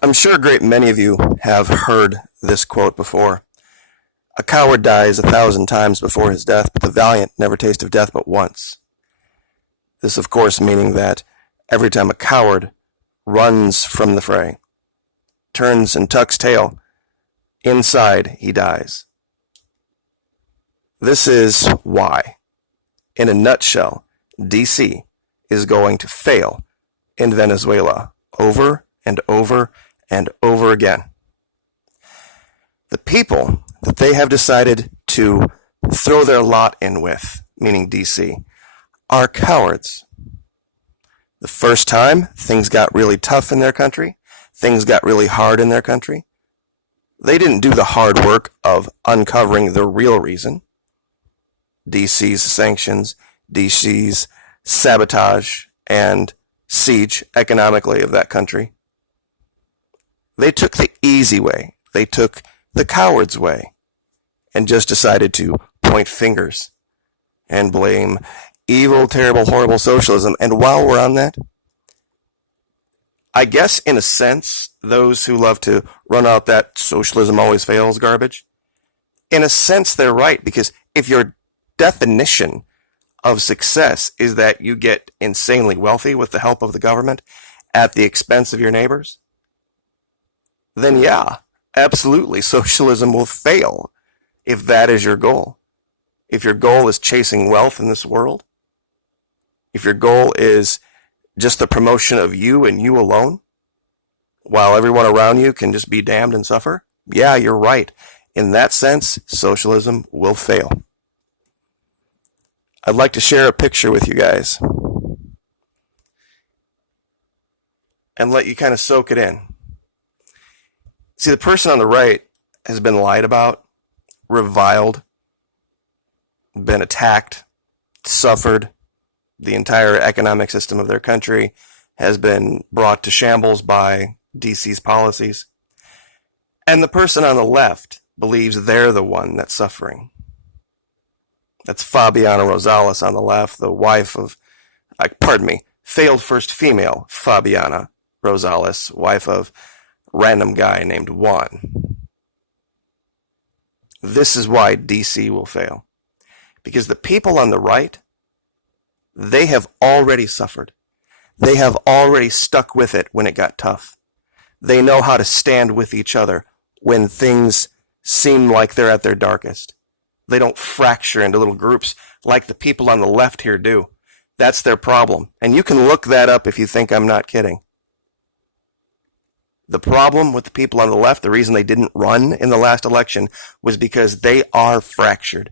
I'm sure a great many of you have heard this quote before. A coward dies 1,000 times before his death, but the valiant never taste of death but once. This, of course, meaning that every time a coward runs from the fray, turns and tucks tail, inside he dies. This is why, in a nutshell, DC is going to fail in Venezuela over and over and over again. The people that they have decided to throw their lot in with, meaning DC, are cowards. The first time things got really tough in their country, things got really hard in their country, they didn't do the hard work of uncovering the real reason. DC's sanctions, DC's sabotage and siege economically of that country. They took the easy way. They took the coward's way and just decided to point fingers and blame evil, terrible, horrible socialism. And while we're on that, I guess in a sense, those who love to run out that socialism always fails garbage, in a sense they're right, because if your definition of success is that you get insanely wealthy with the help of the government at the expense of your neighbors, then yeah, absolutely, socialism will fail if that is your goal. If your goal is chasing wealth in this world, if your goal is just the promotion of you and you alone, while everyone around you can just be damned and suffer, yeah, you're right. In that sense, socialism will fail. I'd like to share a picture with you guys and let you kind of soak it in. See, the person on the right has been lied about, reviled, been attacked, suffered. The entire economic system of their country has been brought to shambles by DC's policies. And the person on the left believes they're the one that's suffering. That's Fabiana Rosales on the left, the wife of, failed first female Fabiana Rosales, wife of random guy named Juan. This is why DC will fail. Because the people on the right, they have already suffered. They have already stuck with it when it got tough. They know how to stand with each other when things seem like they're at their darkest. They don't fracture into little groups like the people on the left here do. That's their problem. And you can look that up if you think I'm not kidding. The problem with the people on the left, the reason they didn't run in the last election, was because they are fractured.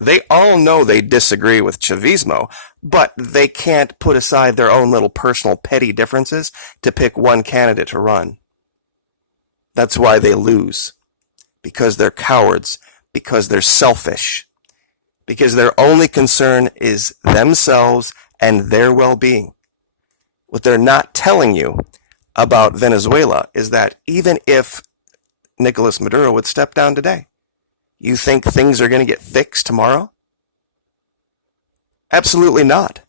They all know they disagree with Chavismo, but they can't put aside their own little personal petty differences to pick one candidate to run. That's why they lose. Because they're cowards. Because they're selfish. Because their only concern is themselves and their well-being. What they're not telling you about Venezuela is that even if Nicolas Maduro would step down today, you think things are going to get fixed tomorrow? Absolutely not.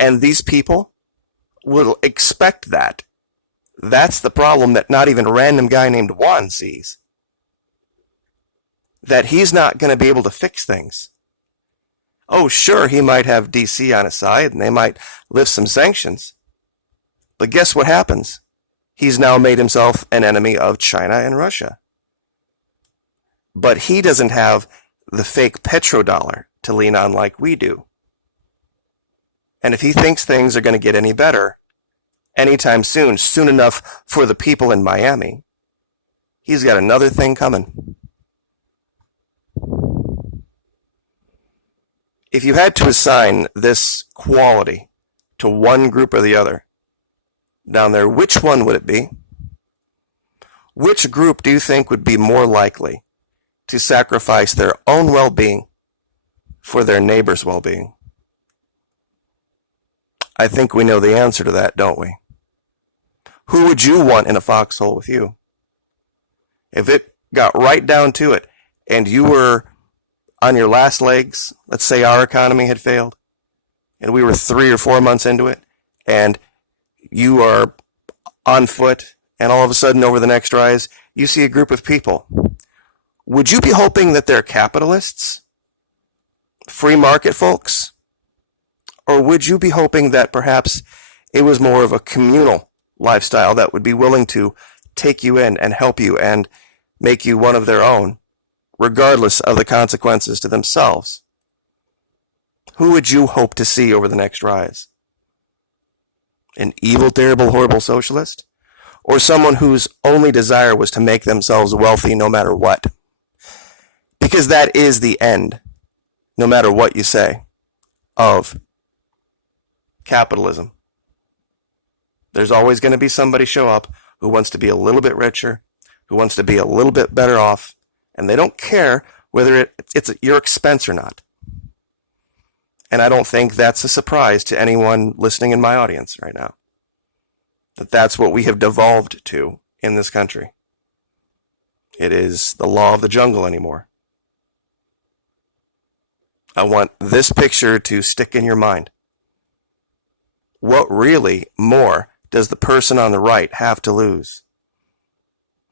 And these people will expect that. That's the problem that not even a random guy named Juan sees. That he's not going to be able to fix things. Oh, sure, he might have DC on his side and they might lift some sanctions. But guess what happens? He's now made himself an enemy of China and Russia. But he doesn't have the fake petrodollar to lean on like we do. And if he thinks things are going to get any better anytime soon, soon enough for the people in Miami, he's got another thing coming. If you had to assign this quality to one group or the other, down there, which one would it be? Which group do you think would be more likely to sacrifice their own well-being for their neighbor's well-being? I think we know the answer to that, don't we? Who would you want in a foxhole with you? If it got right down to it, and you were on your last legs, let's say our economy had failed, and we were 3 or 4 months into it, and you are on foot and all of a sudden over the next rise, you see a group of people. Would you be hoping that they're capitalists? Free market folks? Or would you be hoping that perhaps it was more of a communal lifestyle that would be willing to take you in and help you and make you one of their own, regardless of the consequences to themselves? Who would you hope to see over the next rise? An evil, terrible, horrible socialist? Or someone whose only desire was to make themselves wealthy no matter what? Because that is the end, no matter what you say, of capitalism. There's always going to be somebody show up who wants to be a little bit richer, who wants to be a little bit better off, and they don't care whether it's at your expense or not. And I don't think that's a surprise to anyone listening in my audience right now, that that's what we have devolved to in this country. It is the law of the jungle anymore. I want this picture to stick in your mind. What really more does the person on the right have to lose?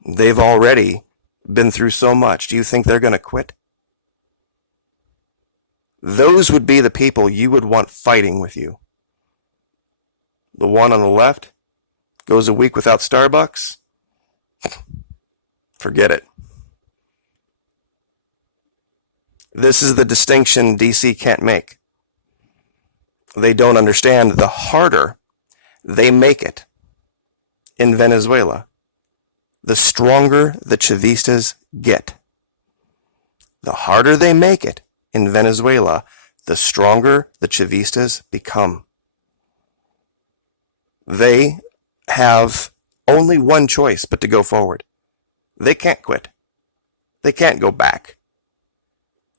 They've already been through so much. Do you think they're going to quit? Those would be the people you would want fighting with you. The one on the left goes a week without Starbucks? Forget it. This is the distinction DC can't make. They don't understand the harder they make it in Venezuela, the stronger the Chavistas get. The harder they make it in Venezuela, the stronger the Chavistas become. They have only one choice but to go forward. They can't quit. They can't go back.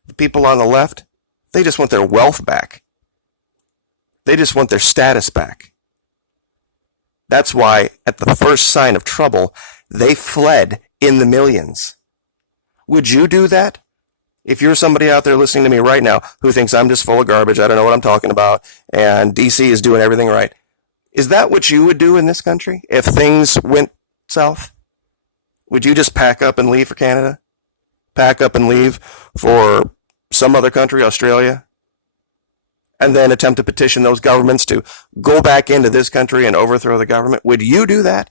The people on the left, they just want their wealth back. They just want their status back. That's why, at the first sign of trouble, they fled in the millions. Would you do that? If you're somebody out there listening to me right now who thinks I'm just full of garbage, I don't know what I'm talking about, and DC is doing everything right, is that what you would do in this country if things went south? Would you just pack up and leave for Canada? Pack up and leave for some other country, Australia? And then attempt to petition those governments to go back into this country and overthrow the government? Would you do that?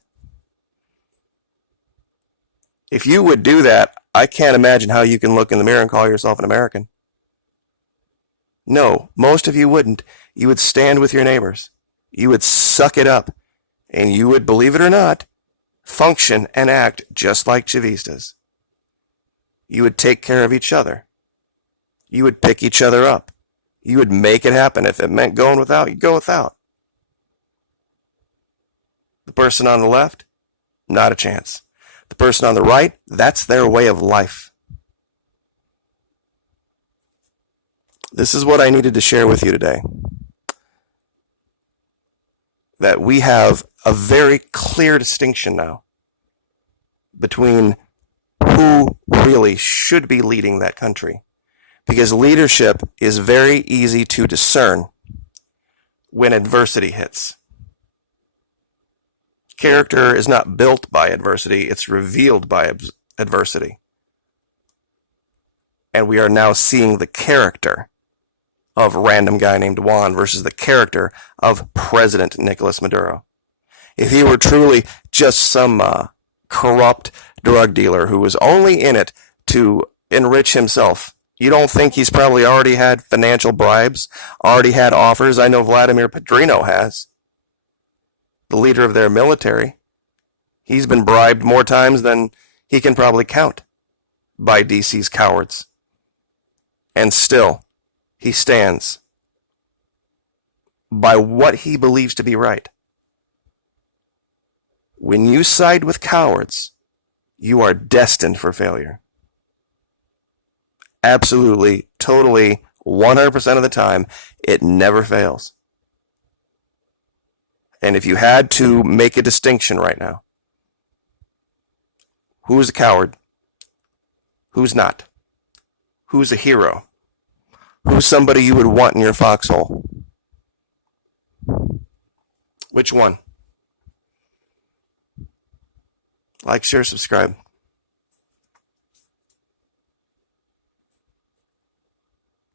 If you would do that, I can't imagine how you can look in the mirror and call yourself an American. No, most of you wouldn't. You would stand with your neighbors. You would suck it up. And you would, believe it or not, function and act just like Chavistas. You would take care of each other. You would pick each other up. You would make it happen. If it meant going without, you'd go without. The person on the left, not a chance. The person on the right, that's their way of life. This is what I needed to share with you today. That we have a very clear distinction now between who really should be leading that country. Because leadership is very easy to discern when adversity hits. Character is not built by adversity, it's revealed by adversity. And we are now seeing the character of a random guy named Juan versus the character of President Nicolas Maduro. If he were truly just some corrupt drug dealer who was only in it to enrich himself, you don't think he's probably already had financial bribes, already had offers? I know Vladimir Pedrino has, the leader of their military. He's been bribed more times than he can probably count by DC's cowards. And still, he stands by what he believes to be right. When you side with cowards, you are destined for failure. Absolutely, totally, 100% of the time, it never fails. And if you had to make a distinction right now, who's a coward? Who's not? Who's a hero? Who's somebody you would want in your foxhole? Which one? Like, share, subscribe.